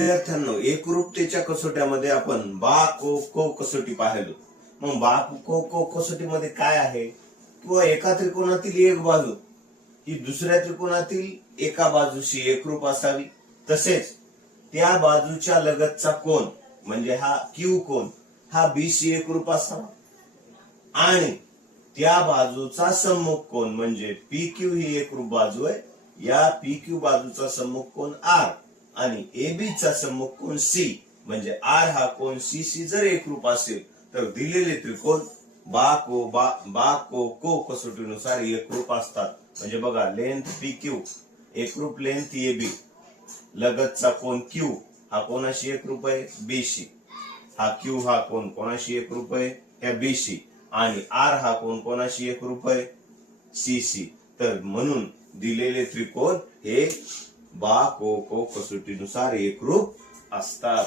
विद्यार्थ्यांनो, एकरूपतेच्या कसोट्यामध्ये आपण बा को को कसोटी पाहिलो. मग बा को को कसोटीमध्ये काय आहे? किंवा एका त्रिकोणातील एक बाजू ही दुसऱ्या त्रिकोणातील एका बाजूशी एकरूप असावी, तसेच त्या बाजूच्या लगतचा कोन म्हणजे हा क्यू कोन हा बीशी एकरूप असावा आणि त्या बाजूचा सम्मुख कोन म्हणजे पी क्यू ही एकरूप बाजू आहे. या पी क्यू बाजूचा सम्मुख कोन आर आणि एबी चा सम्मुख कोन सी म्हणजे आर हा कोन सी सी जर एकरूप असेल तर दिलेले त्रिकोण बा को कसोटीनुसार एकरूप असतात. म्हणजे बघा, लेंथ पी क्यू एकरूप लेंथ एबी, लगतचा कोन क्यू हा कोणाशी एकरूप आहे? बीशी. हा क्यू हा कोन कोणाशी एकरूप आहे? या बीशी. आणि आर हा कोन कोणाशी एकरूप आहे? C C. तर म्हणून दिलेले त्रिकोण हे बा को कसोटीनुसार एकरूप असतात.